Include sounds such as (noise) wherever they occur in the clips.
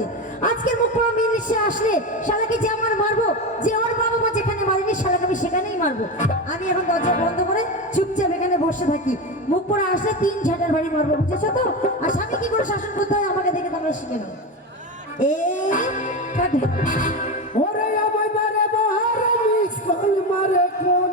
থাকে আজকের মুখ পড়া মেয়ে সে আসলে শালাকে যে আমার মারবো, যে ওর বাবা মা যেখানে মারেনি, শালাকে আমি সেখানেই মারবো। আমি এখন দরজা বন্ধ করে চুপচাপ এখানে বসে থাকি। মুখ পড়া আসলে তিন ঝাঁটার বাড়ি মারবো, বুঝেছ তো? আর স্বামী কি করে শাসন করতে হয় আমাকে দেখে তোমরা শিখে নাও। এই ওরে আমায় বারে বাহারে মিস মারে কোন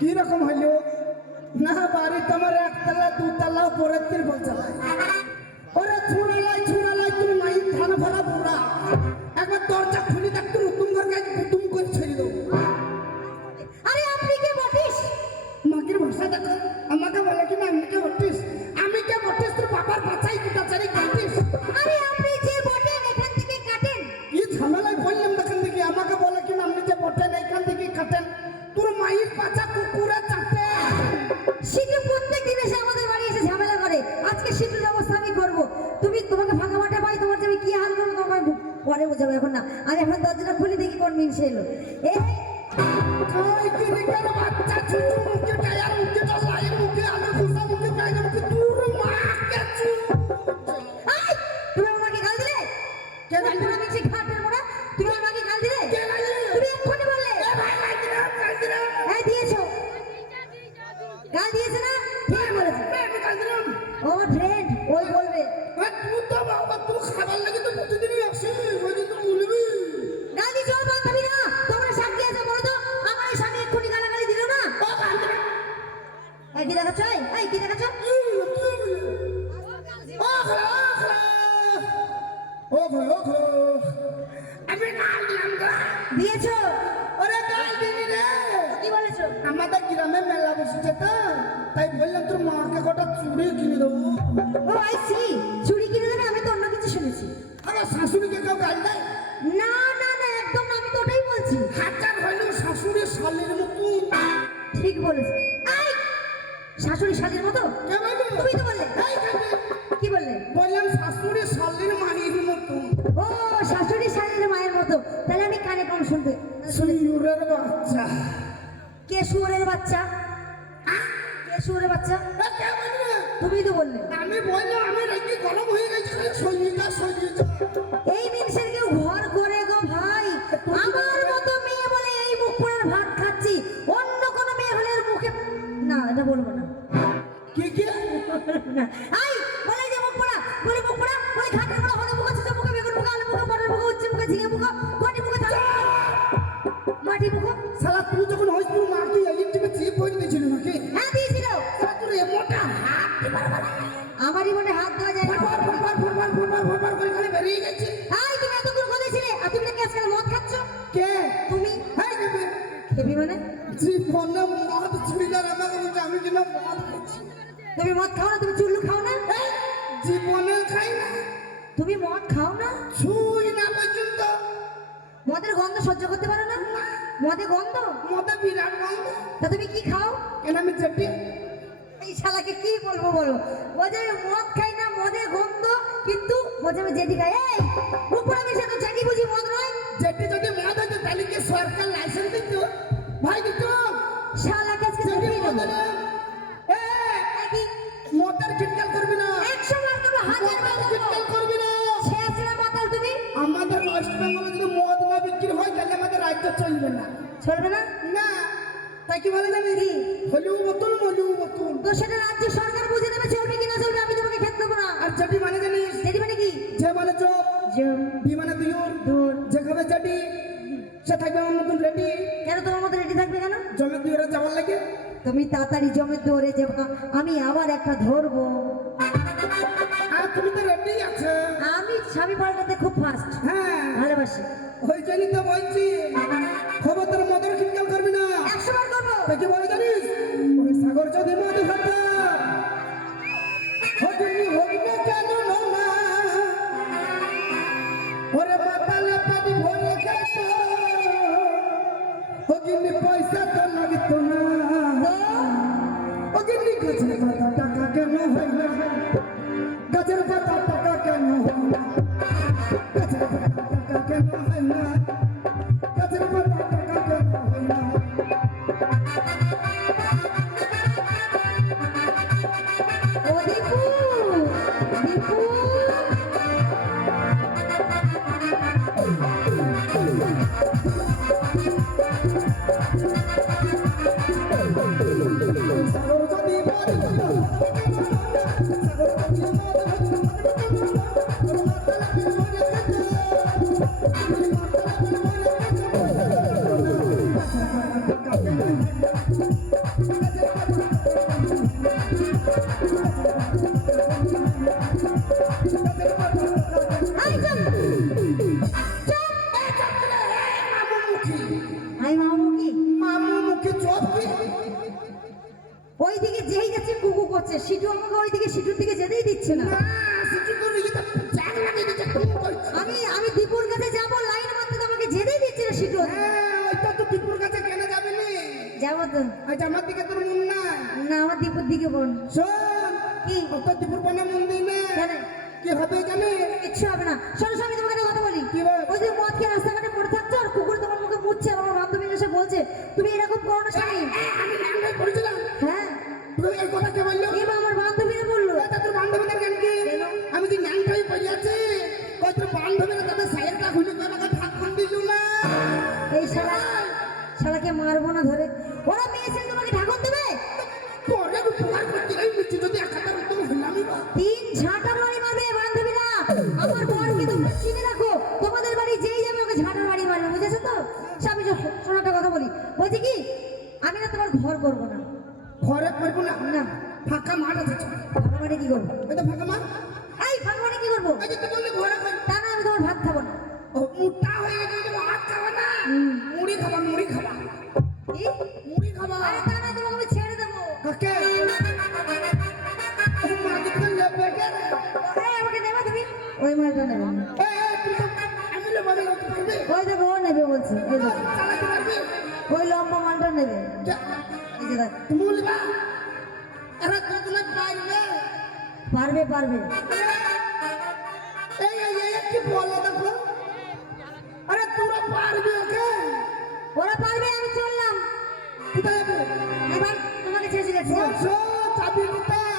কি রকম হইল না, বাড়ি তোমার একতলা, দুতলা পরের তিরপল চালায়। ওরে ছুড়ালাই ছুড়ালাই তুমি নাই ধান ভরা না। আমি এখন দরজাটা খুলে দেখি কোন মিনসে এলো। এই কাই কি রে কেন বাচ্চা ছোট মুখে টায়ার মুখে চালাই মুখে আলু খুসা মুখে পাইলে মুখে তোর মা কেছু তুমি ওনাকে গাল দিলে? কে গাল দিল? তুমি মিনসে খাটের মোড়া। তুমি ওনাকে গাল দিলে? কে গাল দিল? তুমি এক্ষুনি বললে। এ ভাই লাগি না লাগি না এই দিয়েছ। গাল দিয়েছে না? ঠিক বলেছে। আমি কাল দিলাম। ও আমার ফ্রেন্ড তাই বললাম তোর মাকে কটা চুড়ি কিনে দেবো? ও আই সি চুরি কিনে দেবে আমি তো অন্য কিছু শুনেছি। আগে শাশুড়িকে কেউ গাল দেয়? না না শুয়োরের বাচ্চা? তুমিই তো বললে। আমি বললাম আমি রেগে গরম হয়ে গেছি সঞ্জিতা যা এই মিনিসের কেউ ঘর করে গো ভাই। আমার মতো মেয়ে বলে এই মুখ পোড়ার ভাত খাচ্ছি। অন্য কোনো মেয়ে হলে মুখে না এটা বলব না। কি কি? (laughs) বেরিয়ে গেছে। আই তুমি এতক্ষণ কোথায় ছিলে আর তুমি নাকি আজকাল মদ খাচ্ছ? কে? তুমি? হ্যাঁ দেবে খেবি মানে? জীবনে মদ ছুঁইলার আমাকে বলছে আমি কিনা মদ খাচ্ছি। তুমি মদ খাও না তুমি চুল্লু খাও না? জীবনে খাই না। তুমি মদ খাও না? ছুঁই না পর্যন্ত। মদের গন্ধ সহ্য করতে পারো না? মদে গন্ধ? মদে বিরাট গন্ধ। তা তুমি কি খাও? কেন আমি চেপি এই শালাকে কি বলব বলো? বলছে আমি মদ খাই না মদে গন্ধ কিন্তু বলছে আমি জেটি খাই এই উপরে আমি সেটা জেটি বুঝি মদ নয়? যেটি যদি মদ হতো তাহলে কি সরকার লাইসেন্স দিত? ভাই দিত? আজকে যেটি জেটি মদ কি মদের খিটকাল করবি না। একশো বার দেবো হাজার বার খিটকাল করবি না। সে আছে না মাতাল তুমি? আমাদের ওয়েস্ট বেঙ্গলে যদি মদ না বিক্রি হয় তাহলে আমাদের রাজ্য চলবে না। চলবে না? না। তাই কি বলে জানি কি? হলিউ বোতল মলিউ বোতল। তো সেটা রাজ্য সরকার তাড়াতাড়ি জমে ধরে যে আমি আবার একটা ধরবো। আর তুমি তো রেডি আছে। আমি স্বামী পাল্টাতে কেন? কি হবে জানি কিচ্ছু হবে না শোনো শোনো, তোমাকে একটা কথা বলি কি বল? ওই যে মদ খেয়ে রাস্তাঘাটে পড়ে থাকছো আর কুকুর তোমার মুখে মুছছে আমার বান্ধবী এসে বলছে তুমি এরকম করো না স্বামী ঝাঁটার বাড়ি মারবে বান্ধবীরা। আমার বরকে তোমরা চিনে রাখো। তোমাদের বাড়ি যেই যাবে ওকে ঝাঁটার বাড়ি মারবে বুঝেছ তো? স্বামী শোনো কথা বলি। বলছি কি আমি না তোমার ঘর করব না। ঘরে করব না? না। ফাঁকা মাঠ আছে। ফাঁকা বাড়ি কি করব? তো ফাঁকা মাঠ। এই ফাঁকা মাঠে কি করব? ওই মালটা নেবে ওই দেখো ও নেবে বলছে ওই দেখো ওই লম্বা মালটা নেবে। পারবে? পারবে পারবে। এই এই এই কি বলে দেখো? আরে তোরা পারবি ওকে? ওরা পারবে আমি চললাম। এবার তোমাকে ছেড়ে গেছে চাবি কোথায়?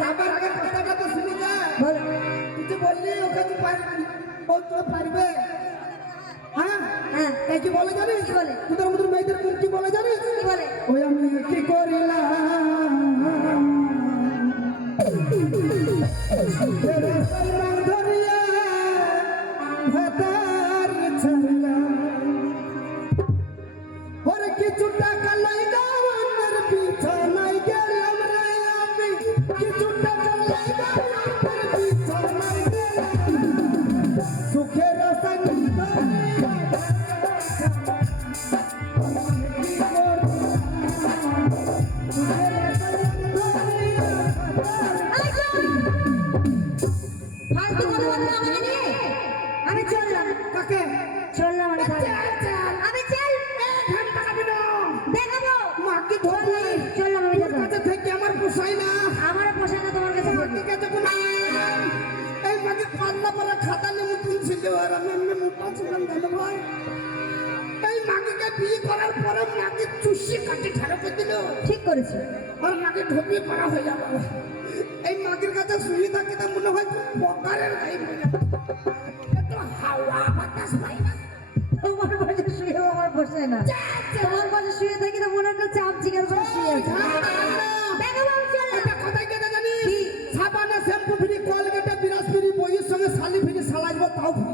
চাবার আগে কথাটা তো শুনে যা। বলো তুই ওকে তুই পারবি। তোরা পারবে। হ্যাঁ? হ্যাঁ এই কি বলে জানিস? কি বলে? তোদের মেয়েদের কি বলে জানিস? কি বলে ওই আমি কি করিলাম পাল্লা পরে খাতা নেমে তুলছিল আর আমি এমনি মোটা ছিলাম দাদা ভাই? এই মাকে বিয়ে করার পরে মাকে চুষি কাটে ঠাড়া করে দিল। ঠিক করেছি। আর মাকে ঢোপিয়ে পড়া হয়ে যাবে এই মাগের কাছে শুয়ে থাকি তা মনে হয় বকারের গায়ে হয়ে যাবে একটু হাওয়া বাতাস পাই না। তোমার পাশে শুয়েও আমার পোষায় না। তোমার পাশে শুয়ে থাকি তো মনে হচ্ছে চাপ চিকেন করে শুয়ে আছে। দেখাবো শালি ফ্রি সালাজবো তাও ফ্রি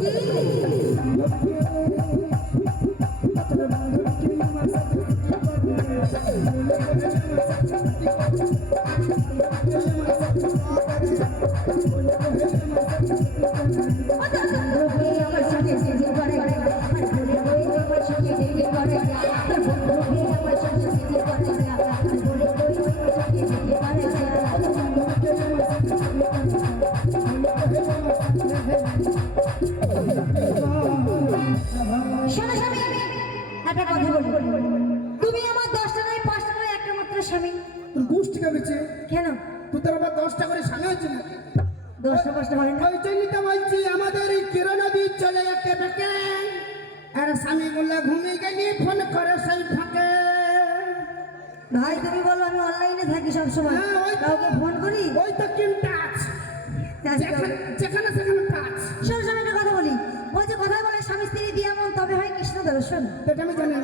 Mm-hmm. কেন? তোর আবার দশটা করে স্বামী হয়েছে না দশটা পাঁচটা হয় না? ওই জন্যই তো বলছি আমাদের এই কিরণ বীজ চলে যাচ্ছে বেঁকে আর স্বামী গুলা ঘুমিয়ে গেলি ফোন করে সেই ফাঁকে। ভাই তুমি বলো আমি অনলাইনে থাকি সব সময় হ্যাঁ, ওই। কাউকে ফোন করি? ওই তো কিন টাচ যেখানে সেখানে টাচ শোনো শোনো একটা কথা বলি। বলছে কথা বলে স্বামী স্ত্রী দিয়া মন তবে হয় কৃষ্ণ দর্শন এটা আমি জানি না।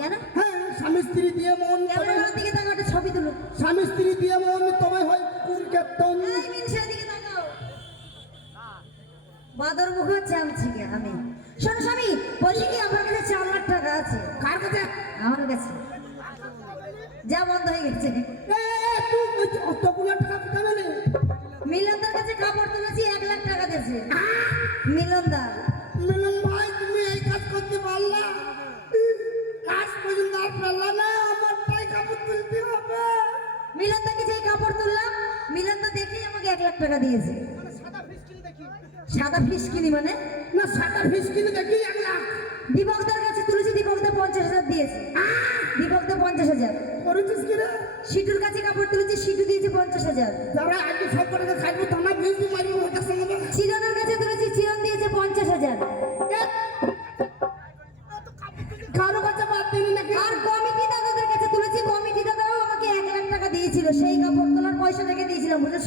জানো? হ্যাঁ স্বামী স্ত্রী দিয়ে মন ক্যামেরার দিকে তুলো স্বামী স্ত্রী দিয়ে মন তবে হয় দিকে তাকাও। বাদর মুখ হচ্ছে আমি। টাকা দিয়েছে। সাদা ফিস কিনি মানে? না সাদা ফিস কিনে দেখি এক লাখ। দীপকদার কাছে তুলেছি দীপকদা পঞ্চাশ হাজার দিয়েছে। দীপকদা পঞ্চাশ হাজার। করেছিস কি রে? সিটুর কাছে কাপড় তুলেছি সিটু দিয়েছে পঞ্চাশ হাজার। যারা আগে সব করে খাইবো টানা ফিস মারি ওটার সঙ্গে না। চিরনের কাছে তুলেছি চিরন দিয়েছে পঞ্চাশ হাজার। কারও কাছে বাদ দিলি নাকি? আর কমিটি দাদাদের কাছে তুলেছি কমিটি দাদাও আমাকে এক লাখ টাকা দিয়েছিল। সেই কাপড় তোলার পয়সা থেকে দিয়েছিলাম বুঝেছ?